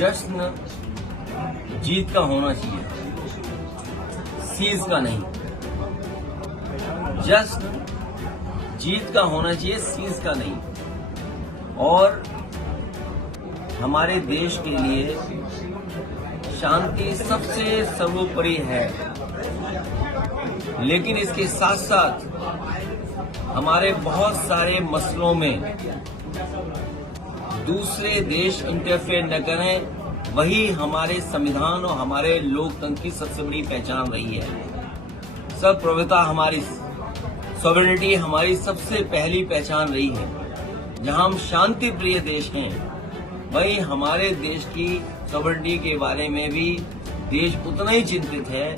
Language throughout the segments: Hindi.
जश्न जीत का होना चाहिए, सीज का नहीं। जश्न जीत का होना चाहिए, सीज का नहीं। और हमारे देश के लिए शांति सबसे सर्वोपरि है, लेकिन इसके साथ साथ हमारे बहुत सारे मसलों में दूसरे देश इंटरफेयर न करें, वही हमारे संविधान और हमारे लोकतंत्र की सबसे बड़ी पहचान रही है। सर्वप्रभुता हमारी, सॉवरेनिटी हमारी सबसे पहली पहचान रही है। जहां हम शांति प्रिय देश हैं, वही हमारे देश की सॉवरेनिटी के बारे में भी देश उतना ही चिंतित है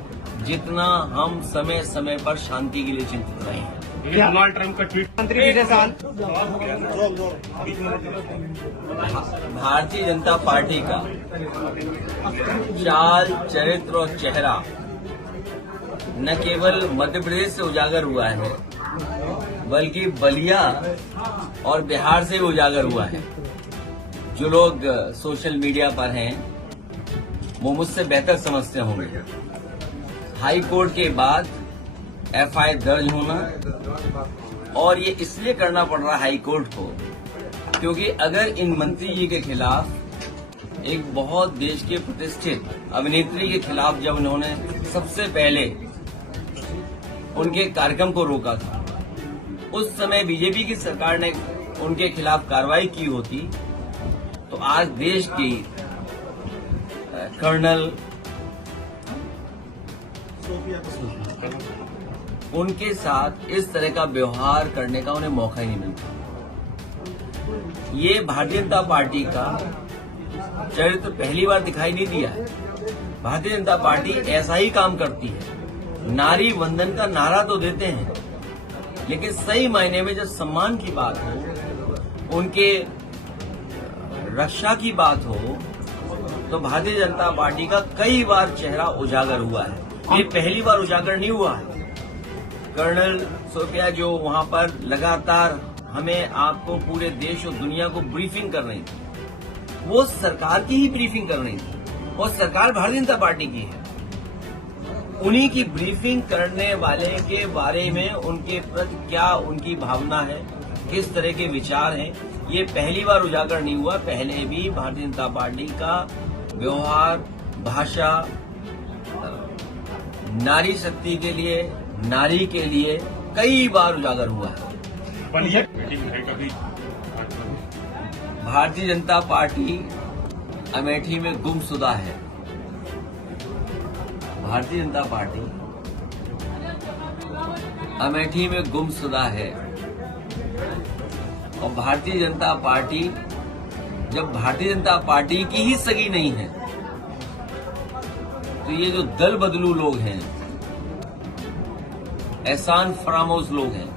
जितना हम समय समय पर शांति के लिए चिंतित रहे हैं। डोनाल्ड ट्रंप का ट्वीट मंत्री विजय साल भारतीय जनता पार्टी का चाल, चरित्र और चेहरा न केवल मध्य प्रदेश से उजागर हुआ है, बल्कि बलिया और बिहार से उजागर हुआ है। जो लोग सोशल मीडिया पर हैं, वो मुझसे बेहतर समझते होंगे। हाई कोर्ट के बाद एफआईआर दर्ज होना, और ये इसलिए करना पड़ रहा है हाई कोर्ट को, क्योंकि अगर इन मंत्री जी के खिलाफ एक बहुत देश के प्रतिष्ठित अभिनेत्री के खिलाफ जब उन्होंने सबसे पहले उनके कार्यक्रम को रोका था, उस समय बीजेपी की सरकार ने उनके खिलाफ कार्रवाई की होती, तो आज देश की कर्नल उनके साथ इस तरह का व्यवहार करने का उन्हें मौका ही नहीं मिलता। ये भारतीय जनता पार्टी का चरित्र पहली बार दिखाई नहीं दिया है। भारतीय जनता पार्टी ऐसा ही काम करती है। नारी वंदन का नारा तो देते हैं, लेकिन सही मायने में जब सम्मान की बात हो, उनके रक्षा की बात हो, तो भारतीय जनता पार्टी का कई बार चेहरा उजागर हुआ है। ये पहली बार उजागर नहीं हुआ है। कर्नल सोफिया जो वहां पर लगातार हमें, आपको, पूरे देश और दुनिया को ब्रीफिंग कर रही थी, वो सरकार की ही ब्रीफिंग कर रही थी, और सरकार भारतीय जनता पार्टी की है। उन्हीं की ब्रीफिंग करने वाले के बारे में उनके प्रति क्या उनकी भावना है, किस तरह के विचार हैं, ये पहली बार उजागर नहीं हुआ। पहले भी भारतीय जनता पार्टी का व्यवहार, भाषा, नारी शक्ति के लिए, नारी के लिए कई बार उजागर हुआ है। भारतीय जनता पार्टी अमेठी में गुमशुदा है। भारतीय जनता पार्टी अमेठी में गुमशुदा है, और भारतीय जनता पार्टी जब भारतीय जनता पार्टी की ही सगी नहीं है, तो ये जो दल बदलू लोग हैं, एहसान फरामोश लोग हैं,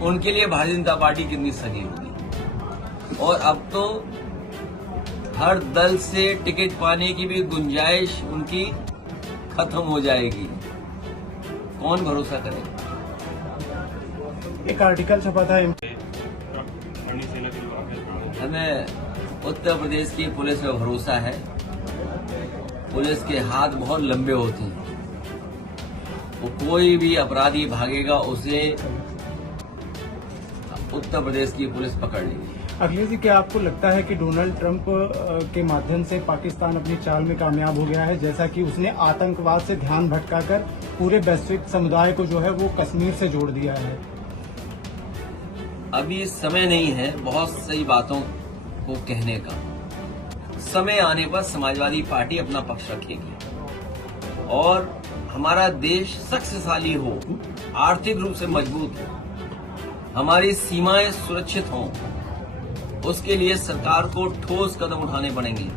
उनके लिए भारतीय जनता पार्टी कितनी सगी होगी। और अब तो हर दल से टिकट पाने की भी गुंजाइश उनकी खत्म हो जाएगी। कौन भरोसा करेगा? एक आर्टिकल छपा था, हमें उत्तर प्रदेश की पुलिस पर भरोसा है। पुलिस के हाथ बहुत लंबे होते हैं, वो कोई भी अपराधी भागेगा, उसे उत्तर प्रदेश की पुलिस पकड़ लेगी। अखिलेश जी, क्या आपको लगता है कि डोनाल्ड ट्रंप के माध्यम से पाकिस्तान अपनी चाल में कामयाब हो गया है, जैसा कि उसने आतंकवाद से ध्यान भटकाकर पूरे वैश्विक समुदाय को जो है वो कश्मीर से जोड़ दिया है? अभी समय नहीं है बहुत सही बातों को कहने का। समय आने पर समाजवादी पार्टी अपना पक्ष रखेगी और हमारा देश शक्तिशाली हो, आर्थिक रूप से मजबूत हो, हमारी सीमाएं सुरक्षित हों, उसके लिए सरकार को ठोस कदम उठाने पड़ेंगे।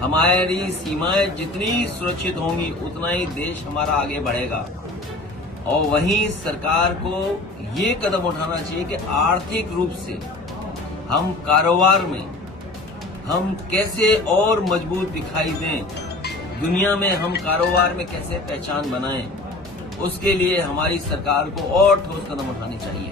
हमारी सीमाएं जितनी सुरक्षित होंगी, उतना ही देश हमारा आगे बढ़ेगा। और वहीं सरकार को ये कदम उठाना चाहिए कि आर्थिक रूप से हम कारोबार में हम कैसे और मजबूत दिखाई दें, दुनिया में हम कारोबार में कैसे पहचान बनाएं, उसके लिए हमारी सरकार को और ठोस कदम उठाने चाहिए।